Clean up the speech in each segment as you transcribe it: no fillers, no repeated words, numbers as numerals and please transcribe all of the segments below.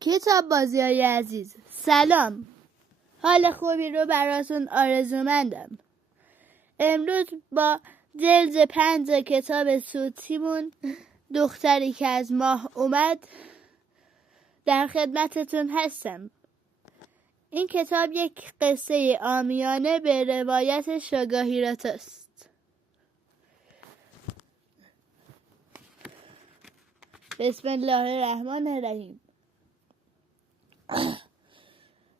کتاب بازیای عزیز، سلام. حال خوبی رو براتون آرزومندم. امروز با جلد 5 کتاب صوتیمون دختری که از ماه اومد در خدمتتون هستم. این کتاب یک قصه عامیانه به روایت شاگاه هیراتوست. بسم الله الرحمن الرحیم.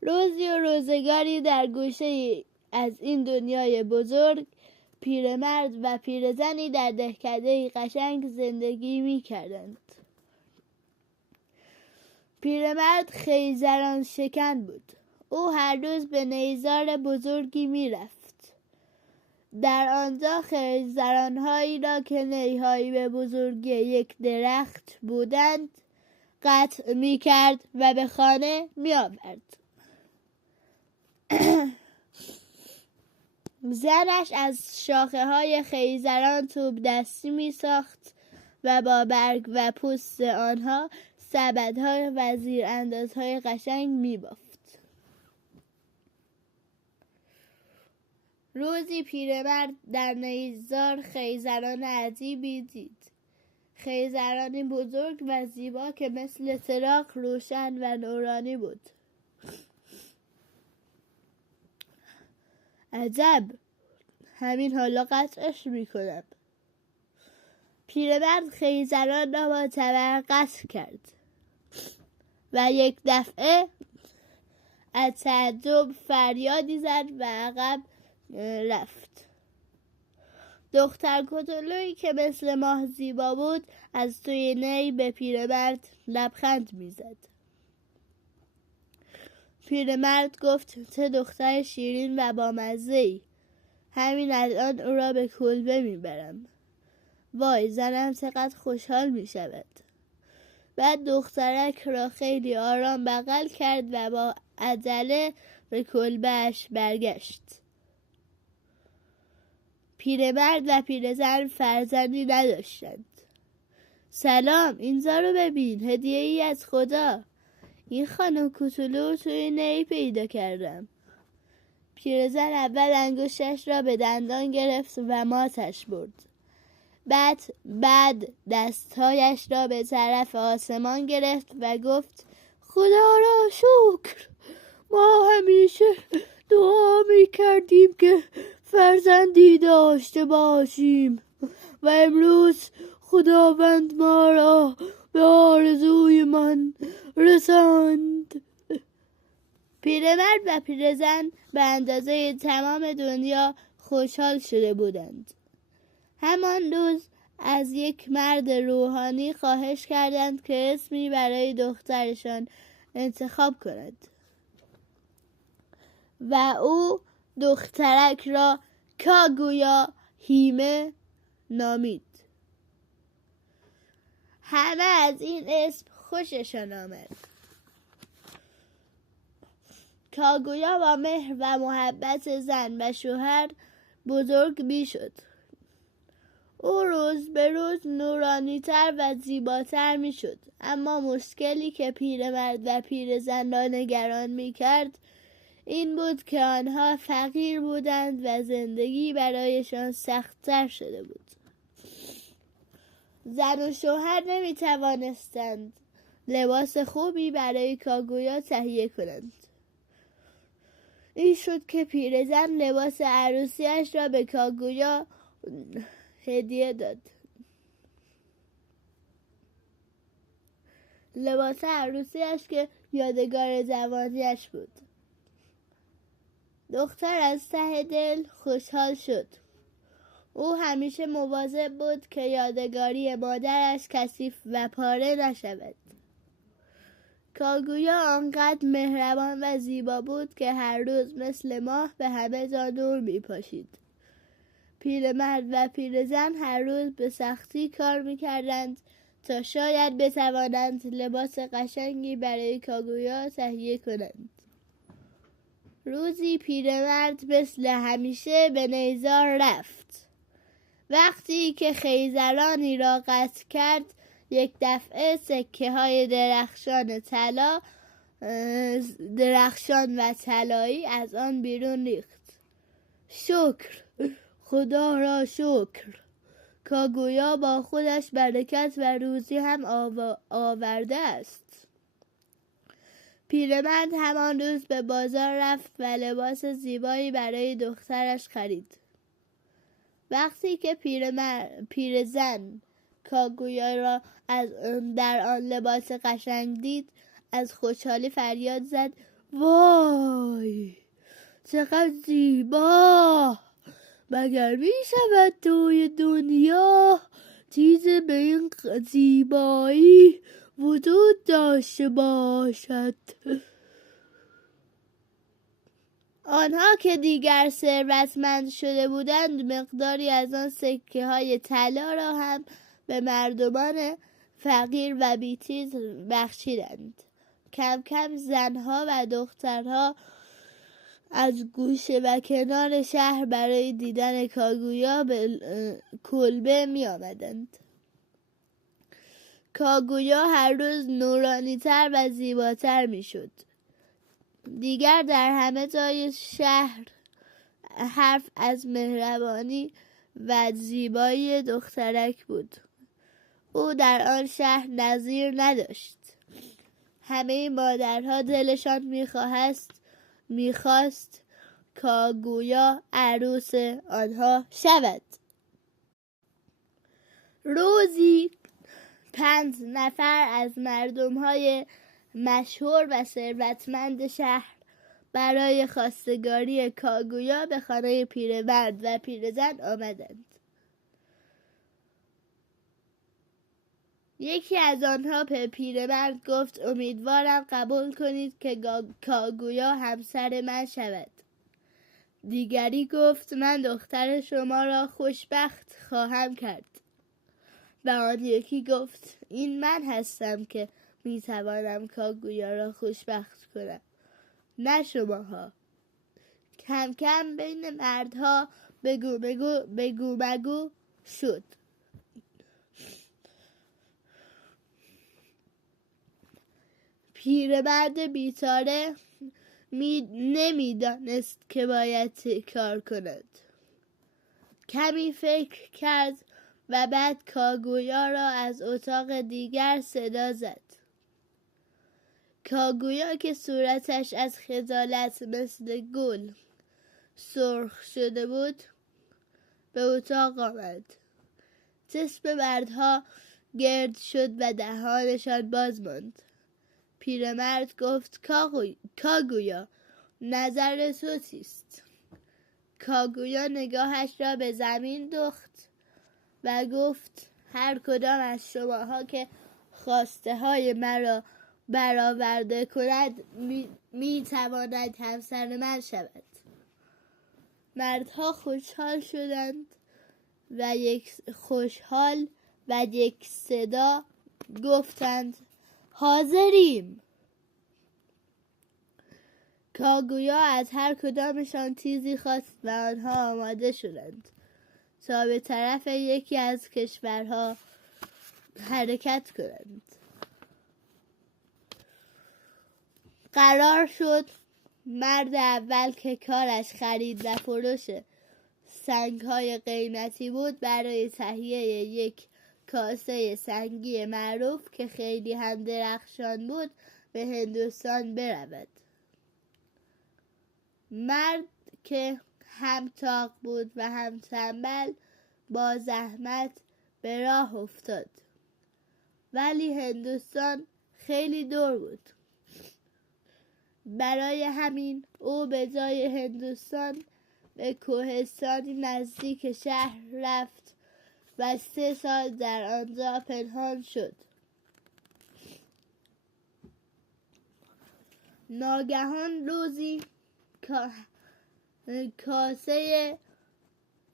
روزی و روزگاری در گوشه از این دنیای بزرگ پیرمرد و پیرزنی در دهکده قشنگ زندگی می کردند. پیرمرد خیزران شکن بود. او هر روز به نیزار بزرگی می رفت. در آنجا خیزرانهایی را که نیهایی به بزرگی یک درخت بودند قطع می کرد و به خانه می آورد. زنش از شاخه های خیزران توپ دستی می ساخت و با برگ و پوست آنها سبدهای و زیراندازهای قشنگ می بافت. روزی پیرمرد در نیزار خیزران عجیبی دید. خیزرانی بزرگ و زیبا که مثل چراغ روشن و نورانی بود. عجب، همین حالا قطعش میکنم. پیرمرد خیزران را با تبر قطع کرد و یک دفعه از تعجب فریادی زد و عقب رفت. دختر کوچولویی که مثل ماه زیبا بود از توی نی به پیرمرد لبخند میزد. پیرمرد گفت چه دختر شیرین و بامزه‌ای. همین الان او را به کلبه میبرم. وای، زنم چقدر خوشحال میشود. بعد دخترک را خیلی آرام بغل کرد و با عجله به کلبه‌اش برگشت. پیرمرد و پیرزن فرزندی نداشتند. سلام، اینجا رو ببین، هدیه ای از خدا. این خانم کوچولو توی نی پیدا کردم. پیرزن اول انگشتش را به دندان گرفت و ماتش برد. بعد دستهایش را به طرف آسمان گرفت و گفت خدا را شکر. ما همیشه دعا می کردیم که فرزندی داشته باشیم و امروز خداوند ما را به آرزوی من رساند. پیرمرد و پیرزن به اندازه تمام دنیا خوشحال شده بودند. همان روز از یک مرد روحانی خواهش کردند که اسمی برای دخترشان انتخاب کند و او دخترک را کاگویا هیمه نامید. همه از این اسم خوششان آمد. کاگویا با مهر و محبت زن و شوهر بزرگ می شد. او روز به روز نورانی‌تر و زیباتر می شد. اما مشکلی که پیرمرد و پیرزن را نگران می کرد این بود که آنها فقیر بودند و زندگی برایشان سخت‌تر شده بود. زن و شوهر نمی توانستند لباس خوبی برای کاگویا تهیه کنند. این شد که پیرزن لباس عروسیش را به کاگویا هدیه داد. لباس عروسیش که یادگار جوانیش بود. دختر از ته دل خوشحال شد. او همیشه مواظب بود که یادگاری مادرش کثیف و پاره نشود. کاگویا آنقدر مهربان و زیبا بود که هر روز مثل ماه به همه جا نور می پاشید. پیرمرد و پیرزن هر روز به سختی کار می کردند تا شاید بتوانند لباس قشنگی برای کاگویا تهیه کنند. روزی پیرمرد مثل همیشه به نیزار رفت. وقتی که خیزرانی را قطع کرد یک دفعه سکه های درخشان و طلایی از آن بیرون ریخت. شکر، خدا را شکر. کاگویا با خودش برکت و روزی هم آورده است. پیرمرد همان روز به بازار رفت و لباس زیبایی برای دخترش خرید. وقتی که پیرزن کاگویا را در آن لباس قشنگ دید، از خوشحالی فریاد زد: وای، چقدر زیبا! مگر می شود توی دنیا چیزی به این زیبایی وجود داشته باشد؟ آنها که دیگر ثروتمند شده بودند، مقداری از آن سکه های طلا را هم به مردمان فقیر و بی‌چیز بخشیدند. کم کم زنها و دخترها از گوشه و کنار شهر برای دیدن کاگویا به کلبه می آمدند. کاگویا هر روز نورانی‌تر و زیباتر می شد. دیگر در همه جای شهر حرف از مهربانی و زیبایی دخترک بود. او در آن شهر نظیر نداشت. همه مادرها دلشان میخواست کاگویا عروس آنها شود. روزی 5 نفر از مردم‌های مشهور و ثروتمند شهر برای خواستگاری کاگویا به خانه پیرمرد و پیرزن آمدند. یکی از آنها به پیرمرد گفت: امیدوارم قبول کنید که کاگویا همسر من شود. دیگری گفت: من دختر شما را خوشبخت خواهم کرد. و آن یکی گفت: این من هستم که می توانم کاگویا را خوشبخت کنم، نه شماها. کم کم بین مردها بگو مگو شد. پیرمرد بیچاره نمیدانست که باید چه کار کند. کمی فکر کرد و بعد کاگویا را از اتاق دیگر صدا زد. کاگویا که صورتش از خجالت مثل گل سرخ شده بود به اتاق آمد. چشم مردها گرد شد و دهانشان باز ماند. پیرمرد گفت: کاگویا، نظر تو چیست؟ کاگویا نگاهش را به زمین دوخت و گفت: هر کدام از شماها که خواسته های مرا برآورده کند می تواند همسر من شود. مردها خوشحال شدند و یک صدا گفتند: حاضریم. کاگویا از هر کدامشان چیزی خواست و آنها آماده شدند تا به طرف یکی از کشورها حرکت کنند. قرار شد مرد اول که کارش خرید و فروش سنگ‌های قیمتی بود برای تهیه یک کاسه سنگی معروف که خیلی هم درخشان بود به هندوستان برود. مرد که هم طاق بود و هم تنبل با زحمت به راه افتاد، ولی هندوستان خیلی دور بود. برای همین او به جای هندوستان به کوهستانی نزدیک شهر رفت و 3 سال در آنجا پنهان شد. ناگهان روزی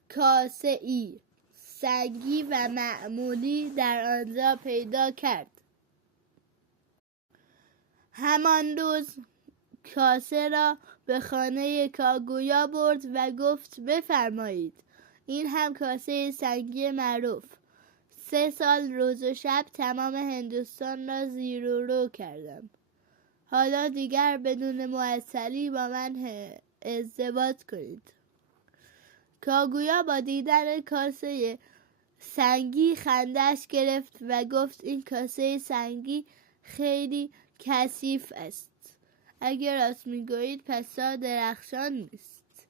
کاسه ای سنگی و معمولی در آنجا پیدا کرد. همان روز کاسه را به خانه کاگویا برد و گفت: بفرمایید، این هم کاسه سنگی معروف. 3 سال روز و شب تمام هندوستان را زیر و رو کردم. حالا دیگر بدون معطلی با من ازدواج کنید. کاگویا با دیدن کاسه سنگی خندش گرفت و گفت این کاسه سنگی خیلی کثیف است. اگر راست میگویید پس درخشان نیست.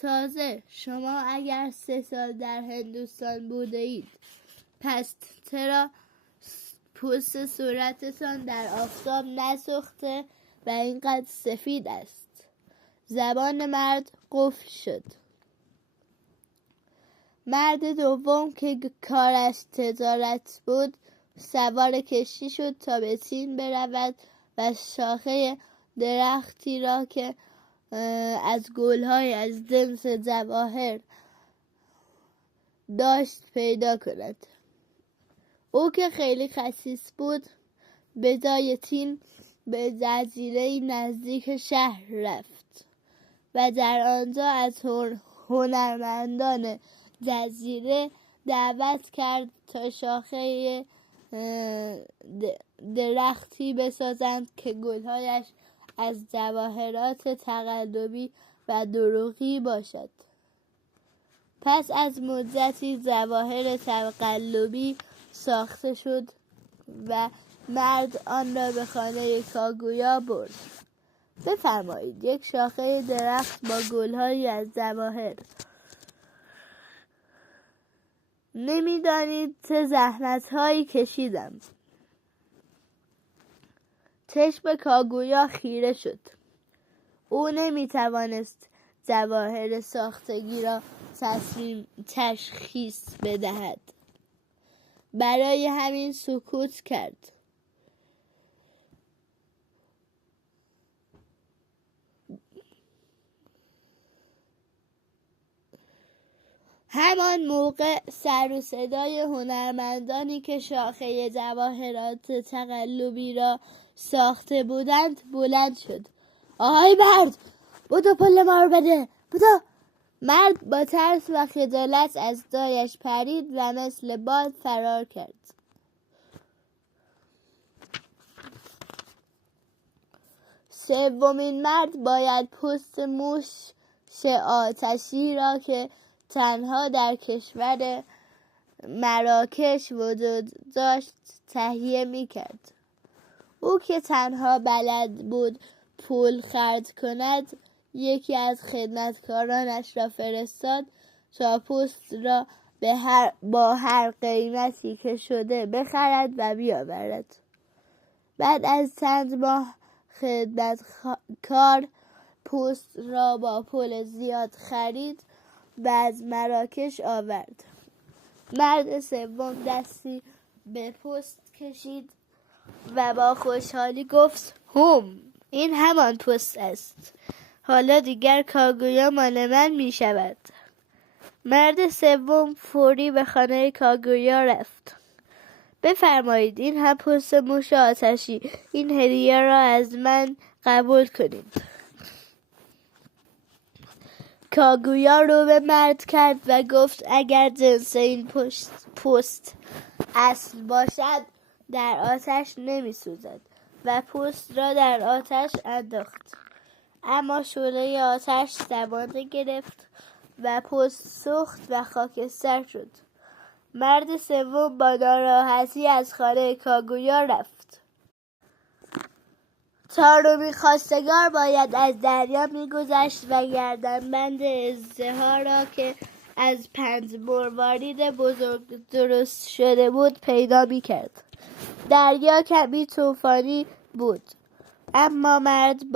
تازه شما اگر 3 سال در هندوستان بوده اید پس چرا پوست صورتتان در آفتاب نسوخته و اینقدر سفید است؟ زبان مرد قفل شد. مرد دوم که کارش تجارت بود سوار کشتی شد تا به چین برود و شاخه درختی را که از گلهای از جنس جواهر داشت پیدا کند. او که خیلی خسیس بود به جای چین به جزیره نزدیک شهر رفت و در آنجا از هنرمندان جزیره دعوت کرد تا شاخه درختی بسازند که گلهایش از جواهرات تقلبی و دروغی باشد. پس از مدتی جواهر تقلبی ساخته شد و مرد آن را به خانه کاگویا برد. بفرمایید یک شاخه درخت با گلهایی از جواهر. نمیدانید چه زحمت‌هایی کشیدم. چشم کاگویا خیره شد. او نمیتوانست جواهر ساختگی را تشخیص بدهد. برای همین سکوت کرد. همان موقع سر و صدای هنرمندانی که شاخه جواهرات تقلبی را ساخته بودند بلند شد. آهای مرد، بودو پول ما رو بده، بودو! مرد با ترس و خجالت از جایش پرید و مثل باد فرار کرد. سومین مرد باید پوست موش آتشی را که تنها در کشور مراکش وجود داشت تهیه می کرد. او که تنها بلد بود پول خرج کند یکی از خدمتکارانش را فرستاد تا پوست را با هر قیمتی که شده بخرد و بیاورد. بعد از چند ماه خدمتکار پوست را با پول زیاد خرید و از مراکش آورد. مرد سوم دستی به پوست کشید و با خوشحالی گفت این همان پوست است. حالا دیگر کاگویا مال من می شود. مرد سوم فوری به خانه کاگویا رفت. بفرمایید این هم پوست موش آتشی. این هدیه را از من قبول کنید. کاگویا رو به مرد کرد و گفت اگر جنس این پوست اصل باشد در آتش نمی سوزد و پوست را در آتش انداخت. اما شعله آتش زبانه گرفت و پوست سوخت و خاکستر شد. مرد سوم با ناراحتی از خانه کاگویا رفت. طارمی خواستگار باید از دریا می‌گذشت و گردنبند ازدها را که از 5 مروارید بزرگ درست شده بود پیدا می‌کرد. دریا کمی طوفانی بود، اما مرد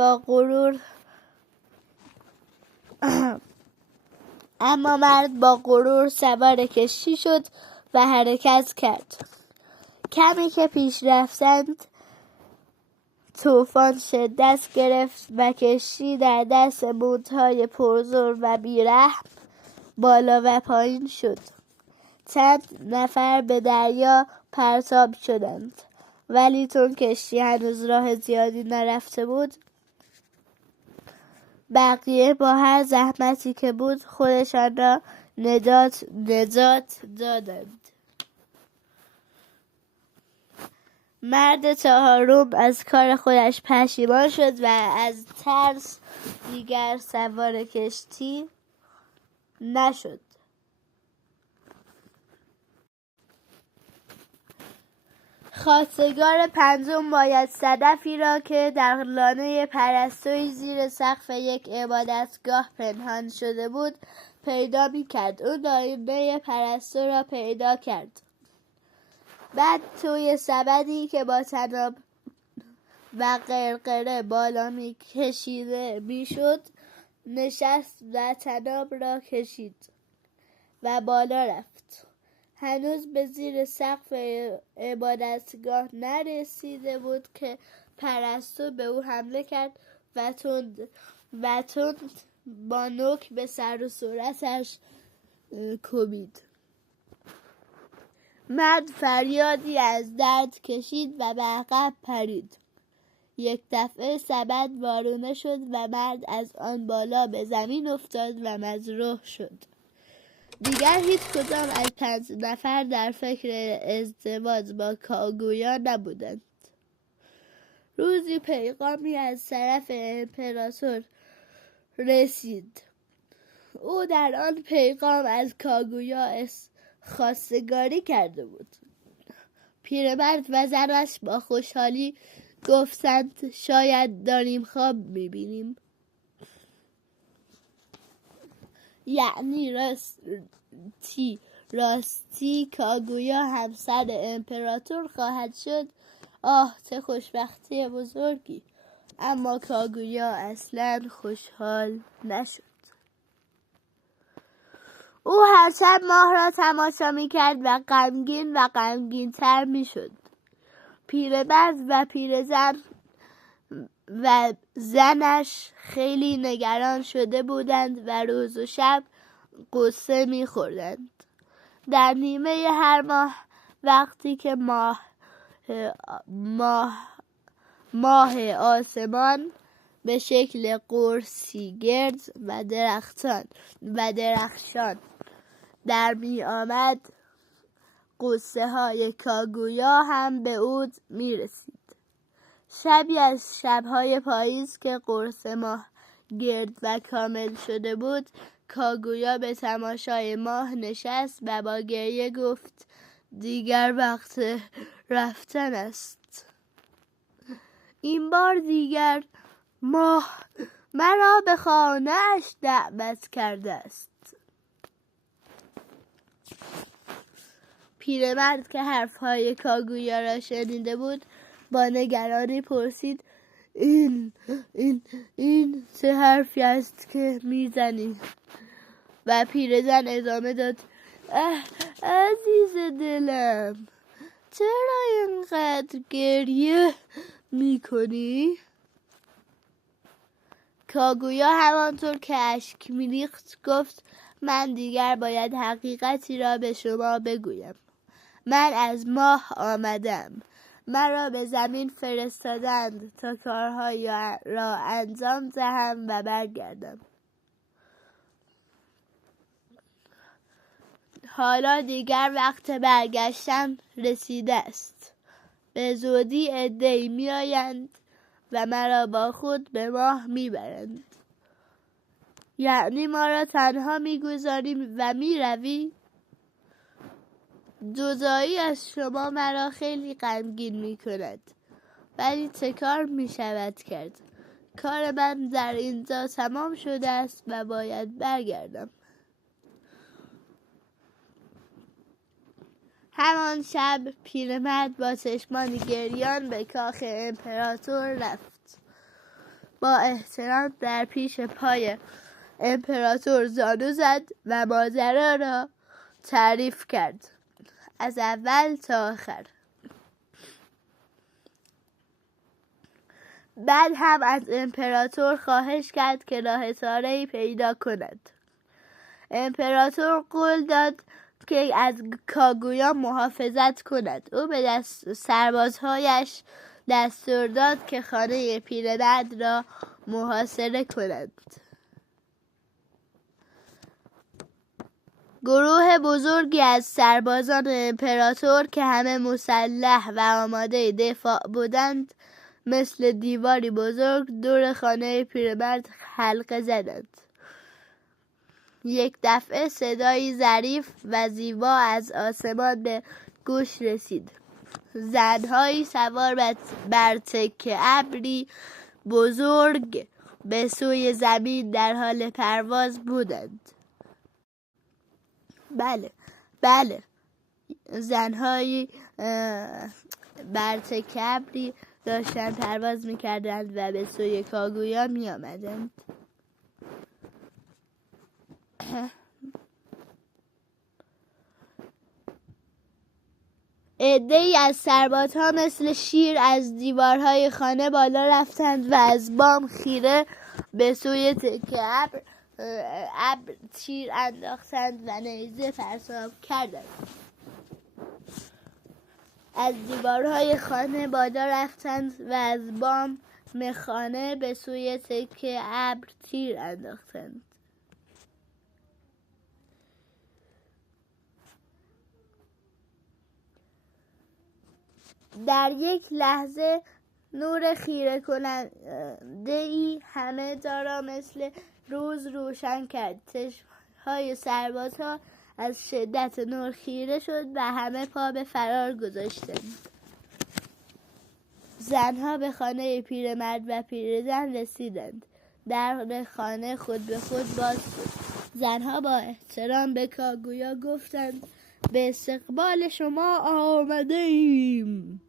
با غرور سوار کشتی شد و حرکت کرد. کمی که پیش رفتند طوفان شدت گرفت و کشتی در دست موج‌های پرزور و بیرحم بالا و پایین شد. چند نفر به دریا پرتاب شدند، ولی چون کشتی هنوز راه زیادی نرفته بود بقیه با هر زحمتی که بود خودشان را نجات دادند. مرد 4 از کار خودش پشیمان شد و از ترس دیگر سوار کشتی نشد. خواستگار 5 باید صدفی را که در لانه پرستویی زیر سقف یک عبادتگاه پنهان شده بود پیدا می‌کرد. او لانه پرستو را پیدا کرد. بعد توی سبدی که با طناب و قرقره بالا کشیده میشد نشست و طناب را کشید و بالا رفت. هنوز به زیر سقف عبادتگاه نرسیده بود که پرستو به او حمله کرد و تند با نوک به سر و صورتش کوبید. مرد فریادی از درد کشید و به عقب پرید. یک دفعه سبد وارونه شد و مرد از آن بالا به زمین افتاد و مجروح شد. دیگر هیچ کدام از 5 نفر در فکر ازدواج با کاگویا نبودند. روزی پیغامی از طرف امپراتور رسید. او در آن پیغام از کاگویا خواستگاری کرده بود. پیرمرد و زنش با خوشحالی گفتند شاید داریم خواب میبینیم. یعنی راستی کاگویا همسر امپراتور خواهد شد. آه چه خوشبختی بزرگی. اما کاگویا اصلاً خوشحال نشد. او هر شب ماه را تماشا می‌کرد و غمگین‌تر می‌شد. پیرمرد و پیرزن و زنش خیلی نگران شده بودند و روز و شب قصه می‌خوردند. در نیمه هر ماه وقتی که ماه آسمان به شکل قرصی گرد و درخشان در می آمد قصه های کاگویا هم به او می رسید. شبی از شبهای پاییز که قرص ماه گرد و کامل شده بود کاگویا به تماشای ماه نشست و با گریه گفت دیگر وقت رفتن است. این بار دیگر ماه مرا به خانه‌اش دعوت کرده است. پیرمرد که حرفهای کاگویا را شنیده بود با نگرانی پرسید این چه حرفی است که میزنی؟ و پیرزن ادامه داد عزیز دلم چرا اینقدر گریه میکنی؟ کاگویا همانطور که اشک میریخت گفت من دیگر باید حقیقتی را به شما بگویم. من از ماه آمدم. مرا به زمین فرستادند تا کارهای را انجام دهم و برگردم. حالا دیگر وقت برگشتن رسیده است. به زودی عده‌ای میآیند و مرا با خود به ماه میبرند. یعنی ما را تنها میگذاریم و میروی؟ جدایی از شما مرا خیلی غمگین میکند. ولی چه کار میشود کرد؟ کار من در اینجا تمام شده است و باید برگردم. همان شب پیرمرد با چشمان گریان به کاخ امپراتور رفت. با احترام در پیش پای امپراتور زانو زد و ماجرا را تعریف کرد از اول تا آخر. بعد هم از امپراتور خواهش کرد که راه چاره‌ای پیدا کند. امپراتور قول داد که از کاگویا محافظت کند. او به سربازهایش دستور داد که خانه پیرمرد را محاصره کنند. گروه بزرگی از سربازان امپراتور که همه مسلح و آماده دفاع بودند مثل دیواری بزرگ دور خانه پیرمرد حلقه زدند. یک دفعه صدایی ظریف و زیبا از آسمان به گوش رسید. زنهایی سوار بر تکه ابری بزرگ به سوی زمین در حال پرواز بودند. بله زنهایی بر تکه ابری داشتند پرواز می‌کردند و به سوی کاگویا می‌آمدند. عده‌ای از سربازها مثل شیر از دیوارهای خانه بالا رفتند و از بام خیره به سوی تکه ابر تیر انداختند و نیزه فرسام کردند. از دیوارهای خانه بالا رفتند و از بام خانه به سوی تکه ابر تیر انداختند. در یک لحظه نور خیره کننده‌ای همه جا را مثل روز روشن کرد. چشم‌های سربازها از شدت نور خیره شد و همه پا به فرار گذاشتند. زنها به خانه پیرمرد و پیرزن رسیدند. در خانه خود به خود باز شد. زنها با احترام به کاگویا گفتند به استقبال شما آمده ایم.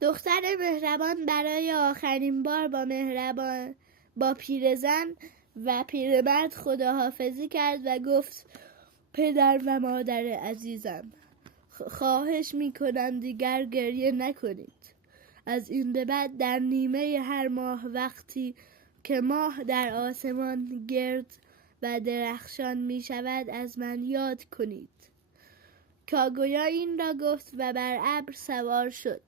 دختر مهربان برای آخرین بار با پیرزن و پیرمرد خداحافظی کرد و گفت پدر و مادر عزیزم، خواهش می‌کنم دیگر گریه نکنید. از این به بعد در نیمه هر ماه وقتی که ماه در آسمان گرد و درخشان می شود از من یاد کنید. کاگویا این را گفت و بر ابر سوار شد.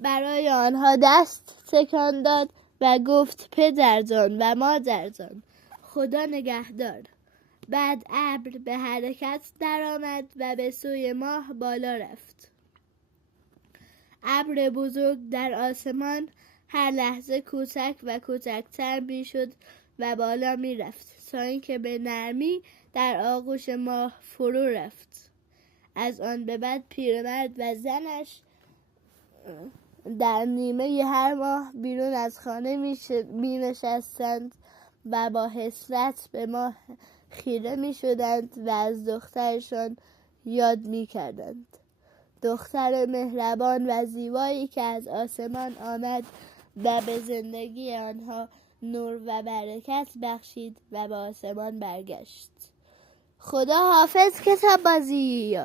برای آنها دست تکان داد و گفت پدرجان و مادرجان، خدا نگهدار. بعد ابر به حرکت درآمد و به سوی ماه بالا رفت. ابر بزرگ در آسمان هر لحظه کوچک و کوچکتر می شد و بالا می رفت تا اینکه به نرمی در آغوش ماه فرو رفت. از آن به بعد پیرمرد و زنش در نیمه هر ماه بیرون از خانه می نشستند و با حسرت به ماه خیره می شدند و از دخترشان یاد می کردند. دختر مهربان و زیبایی که از آسمان آمد و به زندگی آنها نور و برکت بخشید و به آسمان برگشت. خدا حافظ کتاب بازی.